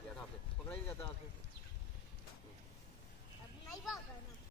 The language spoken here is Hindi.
दिया था आपसे, पकड़ा ही नहीं जाता आपसे। अब नहीं भागना।